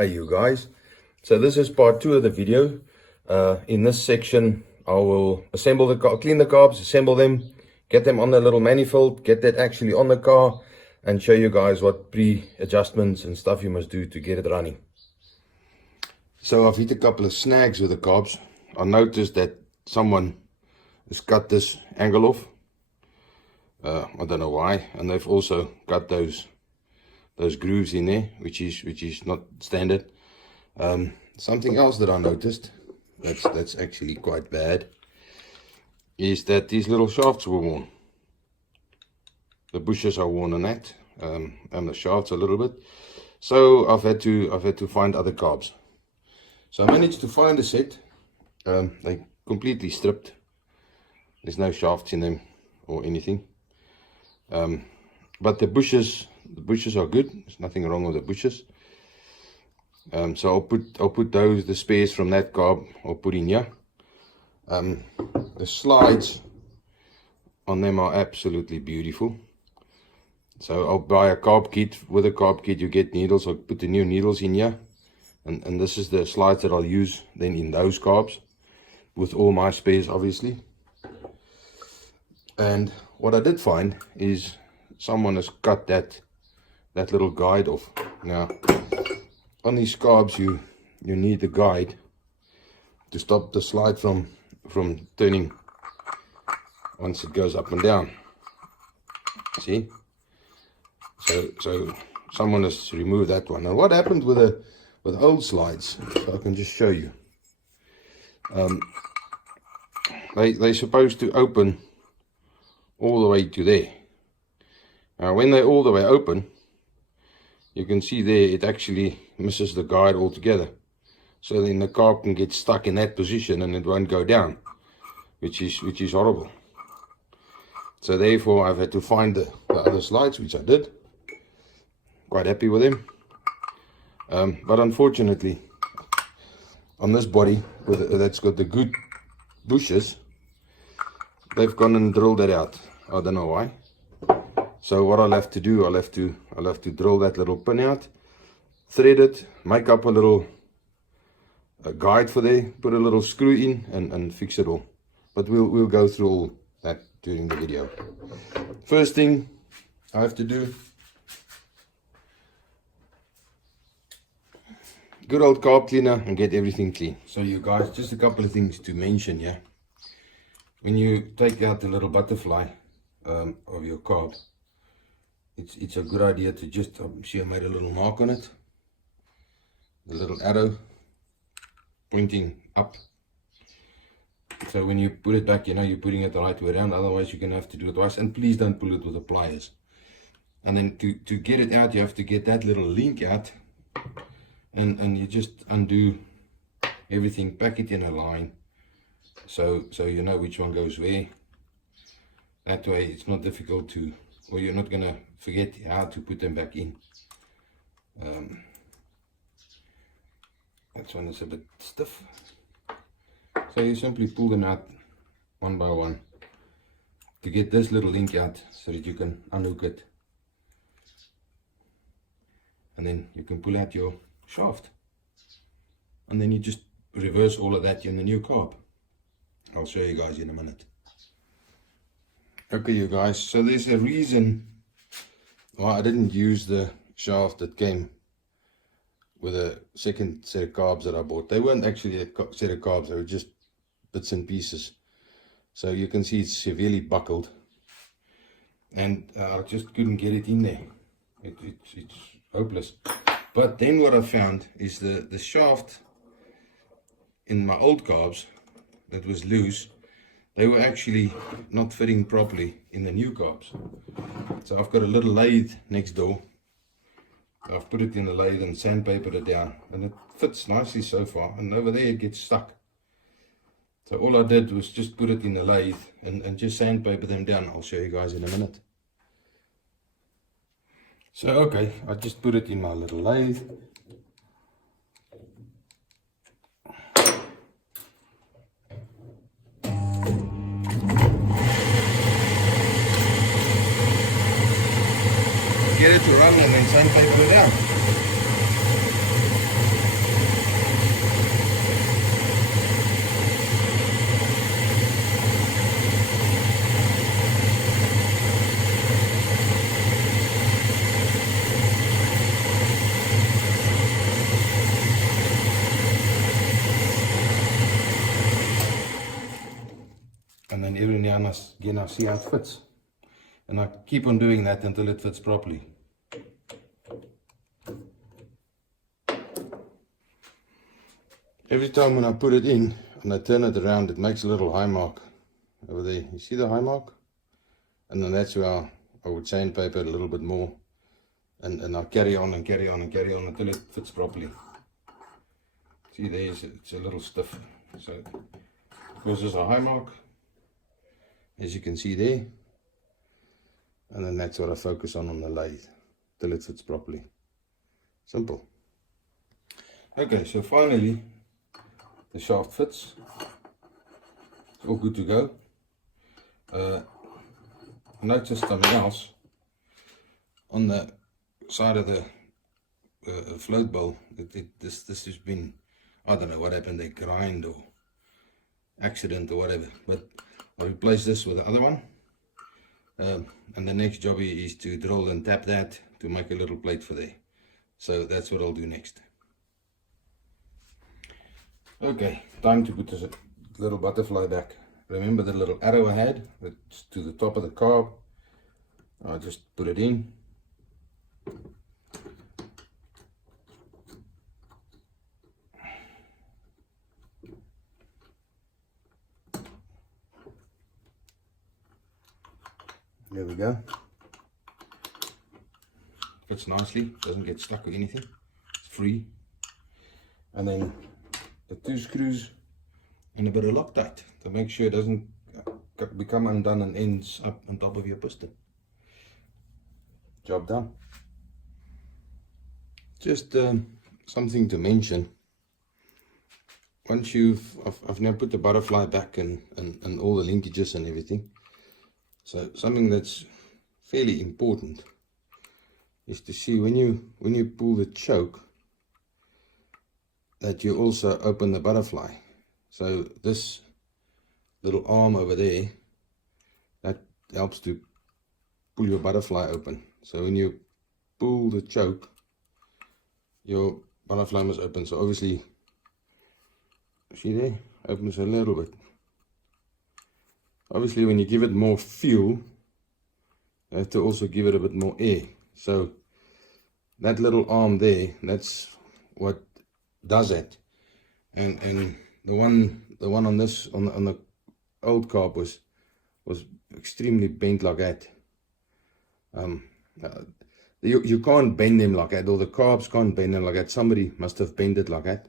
Hey you guys, so this is part 2 of the video. In this section I will assemble the car, clean the carbs, assemble them, get them on the little manifold, get that actually on the car, and show you guys what pre-adjustments and stuff you must do to get it running. So I've hit a couple of snags with the carbs. I noticed that someone has cut this angle off. I don't know why, and they've also cut those grooves in there, which is not standard. Something else that I noticed that's actually quite bad is that these little shafts were worn. The bushes are worn on that, and the shafts a little bit. So I've had to find other carbs. So I managed to find a set. They completely stripped. There's no shafts in them or anything. But the bushes are good. There's nothing wrong with the bushes. So I'll put the spares from that carb I'll put in here. The slides on them are absolutely beautiful. So I'll buy a carb kit. With a carb kit you get needles. I'll put the new needles in here, and this is the slides that I'll use then in those carbs with all my spares obviously. And what I did find is someone has cut that little guide off. Now on these carbs you need the guide to stop the slide from turning once it goes up and down. See? So someone has removed that one. Now what happened with old slides, so I can just show you. They're supposed to open all the way to there. Now when they're all the way open, you can see there it actually misses the guide altogether. So then the carb can get stuck in that position and it won't go down, which is horrible. So therefore I've had to find the other slides, which I did. Quite happy with them. But unfortunately on this body that's got the good bushes, they've gone and drilled that out. I don't know why. So what I'll have to do, I'll have to drill that little pin out, thread it, make up a guide for there, put a little screw in, and fix it all. But we'll go through all that during the video. First thing I have to do, good old carb cleaner and get everything clean. So you guys, just a couple of things to mention here. When you take out the little butterfly of your carb, it's a good idea to just, see I made a little mark on it, the little arrow pointing up. So when you put it back, you know you're putting it the right way around, otherwise you're going to have to do it twice. And please don't pull it with the pliers. And then to get it out, you have to get that little link out, and you just undo everything, pack it in a line, so you know which one goes where. That way it's not difficult to, or you're not going to forget how to put them back in. That one is a bit stiff. So you simply pull them out one by one to get this little link out so that you can unhook it. And then you can pull out your shaft. And then you just reverse all of that in the new carb. I'll show you guys in a minute. Okay you guys, so there's a reason why I didn't use the shaft that came with a second set of carbs that I bought. They weren't actually a set of carbs, they were just bits and pieces. So you can see it's severely buckled, and I just couldn't get it in there. It's hopeless. But then what I found is the shaft in my old carbs that was loose, they were actually not fitting properly in the new carbs. So I've got a little lathe next door. I've put it in the lathe and sandpapered it down, and it fits nicely so far, and over there it gets stuck. So all I did was just put it in the lathe and just sandpaper them down. I'll show you guys in a minute. So okay, I just put it in my little lathe. Get it to run and then sandpaper it down. now see how it fits. And I keep on doing that until it fits properly. Every time when I put it in and I turn it around, it makes a little high mark over there. You see the high mark? And then that's where I would sandpaper it a little bit more. And I'll carry on and carry on and carry on until it fits properly. See, there's it's a little stiff. So it causes a high mark, as you can see there. And then that's what I focus on the lathe till it fits properly. Simple. Okay, so finally the shaft fits. It's all good to go. I noticed something else on the side of the float bowl. This has been, I don't know what happened, they grind or accident or whatever, but I replaced this with the other one. And the next job is to drill and tap that to make a little plate for there. So that's what I'll do next. Okay, time to put this little butterfly back. Remember the little arrow I had that's to the top of the carb? I just put it in. There we go. Fits nicely, doesn't get stuck or anything. It's free. And then the 2 screws and a bit of Loctite to make sure it doesn't become undone and ends up on top of your piston. Job done. Just something to mention. Once I've now put the butterfly back and all the linkages and everything. So something that's fairly important is to see when you pull the choke that you also open the butterfly. So this little arm over there, that helps to pull your butterfly open. So when you pull the choke, your butterfly must open. So obviously, see there, opens a little bit. Obviously when you give it more fuel, you have to also give it a bit more air. So that little arm there, that's what does it. And the one on this on the old carb was extremely bent like that. You can't bend them like that, or the carbs can't bend them like that. Somebody must have bent it like that.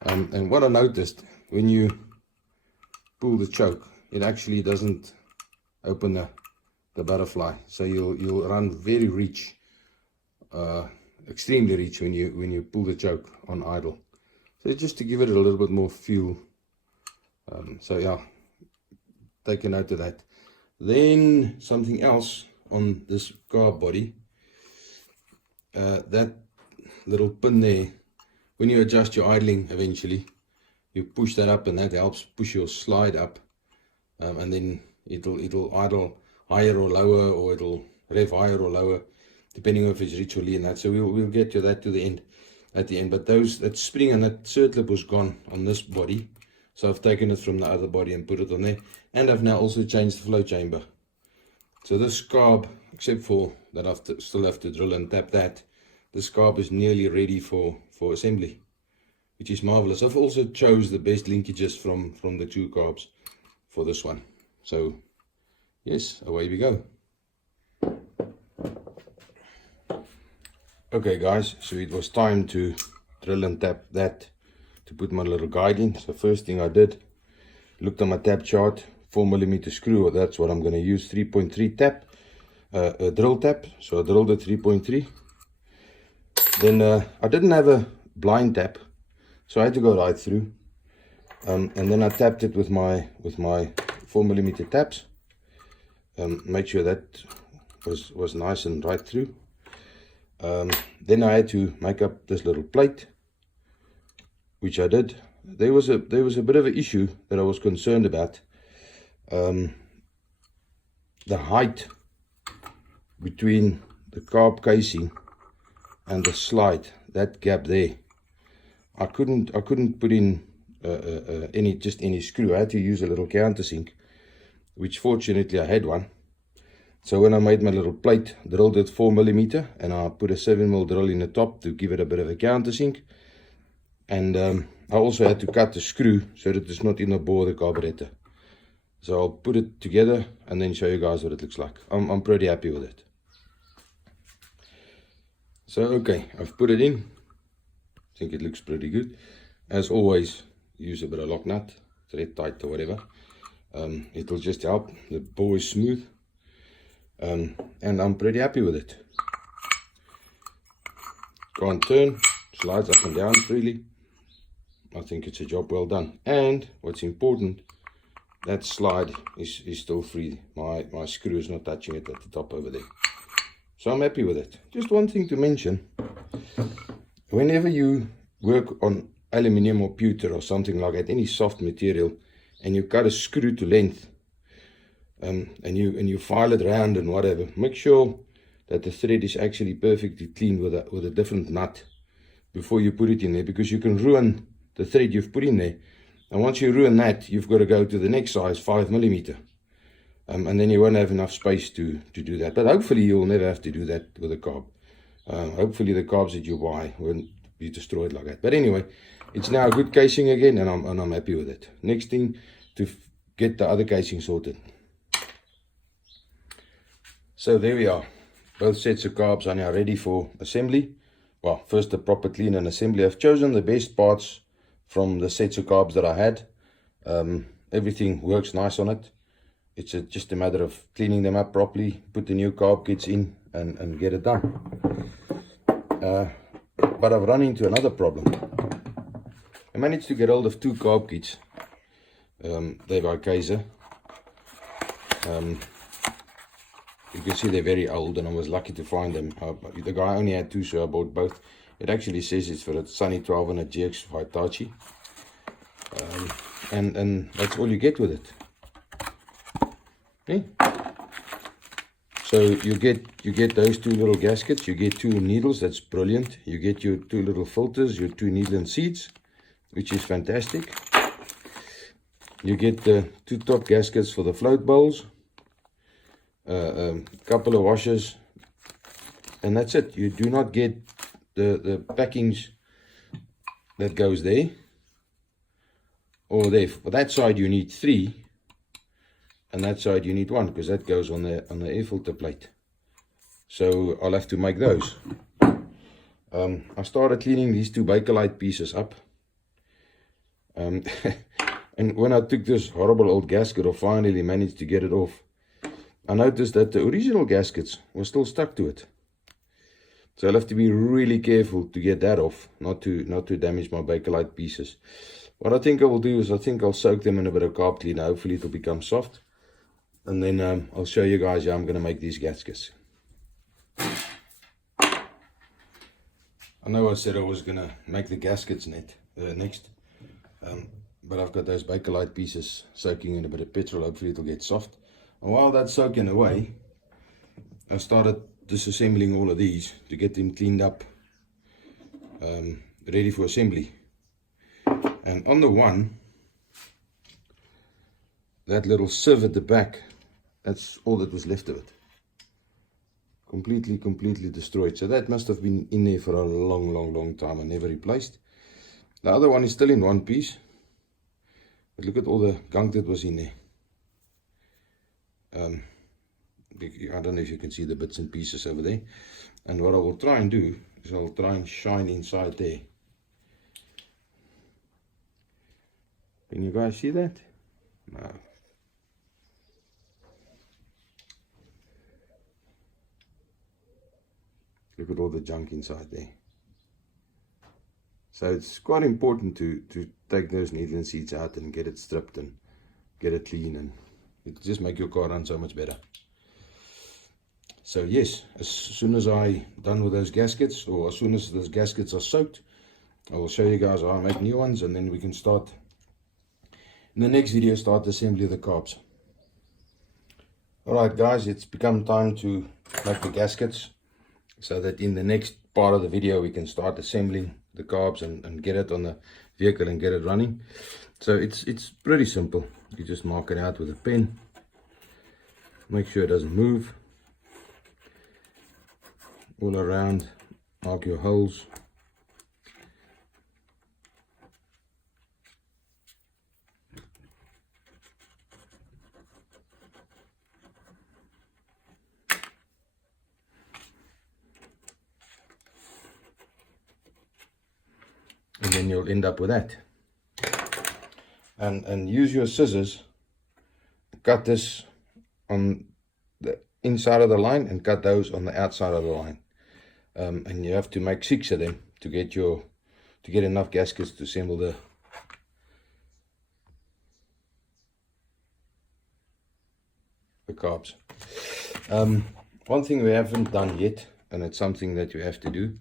And what I noticed, when you pull the choke, it actually doesn't open the butterfly. So you'll run very rich, extremely rich when you pull the choke on idle. So just to give it a little bit more fuel. So yeah, take a note of that. Then something else on this carb body, that little pin there, when you adjust your idling eventually, you push that up and that helps push your slide up, and then it'll idle higher or lower, or it'll rev higher or lower depending on if it's rich or lean. That, so we'll get to that at the end. But that spring and that circlip was gone on this body, so I've taken it from the other body and put it on there. And I've now also changed the flow chamber. So this carb, except for that I've still have to drill and tap that, this carb is nearly ready for assembly, which is marvelous. I've also chose the best linkages from the 2 carbs for this one. So yes, away we go. Okay guys, so it was time to drill and tap that to put my little guide in. So first thing I did, looked on my tap chart, 4mm screw, that's what I'm going to use, 3.3 tap, a drill tap. So I drilled at 3.3. Then I didn't have a blind tap, so I had to go right through, and then I tapped it with my 4mm taps. Make sure that was nice and right through. Then I had to make up this little plate, which I did. There was a bit of an issue that I was concerned about. The height between the carb casing and the slide, that gap there, I couldn't put in any screw. I had to use a little countersink, which fortunately I had one. So when I made my little plate, drilled it 4mm, and I put a 7mm drill in the top to give it a bit of a countersink. And I also had to cut the screw so that it's not in the bore of the carburetor. So I'll put it together and then show you guys what it looks like. I'm pretty happy with it. So okay, I've put it in. I think it looks pretty good. As always, use a bit of lock nut, thread tight or whatever. It'll just help. The bore is smooth. And I'm pretty happy with it. Can't turn, slides up and down freely. I think it's a job well done. And what's important, that slide is still free. My screw is not touching it at the top over there. So I'm happy with it. Just one thing to mention. Whenever you work on aluminium or pewter or something like that, any soft material, and you cut a screw to length, and you file it round and whatever, make sure that the thread is actually perfectly clean with a different nut before you put it in there, because you can ruin the thread you've put in there. And once you ruin that, you've got to go to the next size, 5mm, and then you won't have enough space to do that. But hopefully you'll never have to do that with a carb. Hopefully the carbs that you buy won't be destroyed like that. But anyway, it's now a good casing again, and I'm happy with it. Next thing, to get the other casing sorted. So there we are. Both sets of carbs are now ready for assembly. Well, first the proper clean and assembly. I've chosen the best parts from the sets of carbs that I had. Everything works nice on it. It's just a matter of cleaning them up properly, put the new carb kits in, and get it done. But I've run into another problem. I managed to get hold of 2 carb kits. They're by Kaiser. You can see they're very old, and I was lucky to find them. The guy only had 2, so I bought both. It actually says it's for a Sunny 1200 GX Hitachi. And that's all you get with it. Okay. So you get those 2 little gaskets, you get 2 needles, that's brilliant. You get your 2 little filters, your 2 needle and seats, which is fantastic. You get the 2 top gaskets for the float bowls. A couple of washers, and that's it. You do not get the packings that goes there or there. For that side you need 3, and that side you need 1, because that goes on the air filter plate. So I'll have to make those. I started cleaning these 2 Bakelite pieces up, and when I took this horrible old gasket off, finally managed to get it off, I noticed that the original gaskets were still stuck to it. So I'll have to be really careful to get that off, not to damage my Bakelite pieces. What I think I will do is I think I'll soak them in a bit of carb cleaner. Hopefully it'll become soft. And then I'll show you guys how I'm going to make these gaskets. I know I said I was going to make the gaskets next. But I've got those Bakelite pieces soaking in a bit of petrol. Hopefully it'll get soft. And while that's soaking away, I started disassembling all of these to get them cleaned up, ready for assembly. And on the one, that little sieve at the back, that's all that was left of it. Completely destroyed. So that must have been in there for a long time and never replaced. The other one is still in one piece, but look at all the gunk that was in there. I don't know if you can see the bits and pieces over there. And what I will try and do is I'll try and shine inside there. Can you guys see that? No. Look at all the junk inside there. So it's quite important to take those needle and seats out and get it stripped and get it clean, and it'll just make your car run so much better. So yes, as soon as I'm done with those gaskets, or as soon as those gaskets are soaked, I will show you guys how I make new ones, and then we can start, in the next video, start the assembly of the carbs. Alright guys, it's become time to make the gaskets, so that in the next part of the video we can start assembling the carbs and get it on the vehicle and get it running. So it's pretty simple. You just mark it out with a pen, Make sure it doesn't move. All around, mark your holes. And then you'll end up with that. And use your scissors, cut this on the inside of the line and cut those on the outside of the line. And you have to make 6 of them to get enough gaskets to assemble the carbs. One thing we haven't done yet, and it's something that you have to do,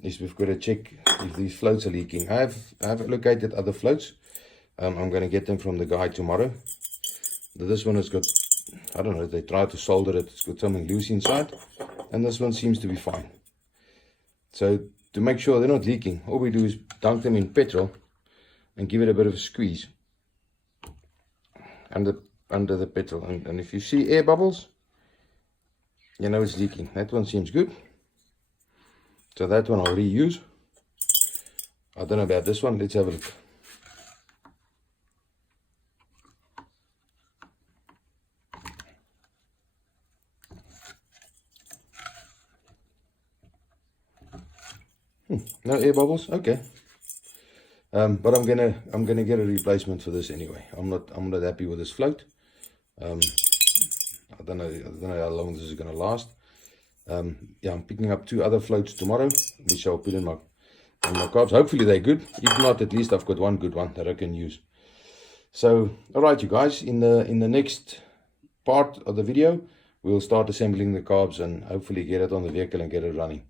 is we've got to check if these floats are leaking. I've allocated other floats. I'm going to get them from the guy tomorrow. This one has got, I don't know, they tried to solder it, it's got something loose inside, and this one seems to be fine. So to make sure they're not leaking, all we do is dunk them in petrol and give it a bit of a squeeze under the petrol, and if you see air bubbles, you know it's leaking. That one seems good, so that one I'll reuse. I don't know about this one. Let's have a look. No air bubbles. Okay. But I'm gonna get a replacement for this anyway. I'm not happy with this float. I don't know how long this is gonna last. Yeah, I'm picking up 2 other floats tomorrow, which I'll put in my carbs. Hopefully they're good. If not, at least I've got one good one that I can use. So, all right, you guys. In the next part of the video, we'll start assembling the carbs and hopefully get it on the vehicle and get it running.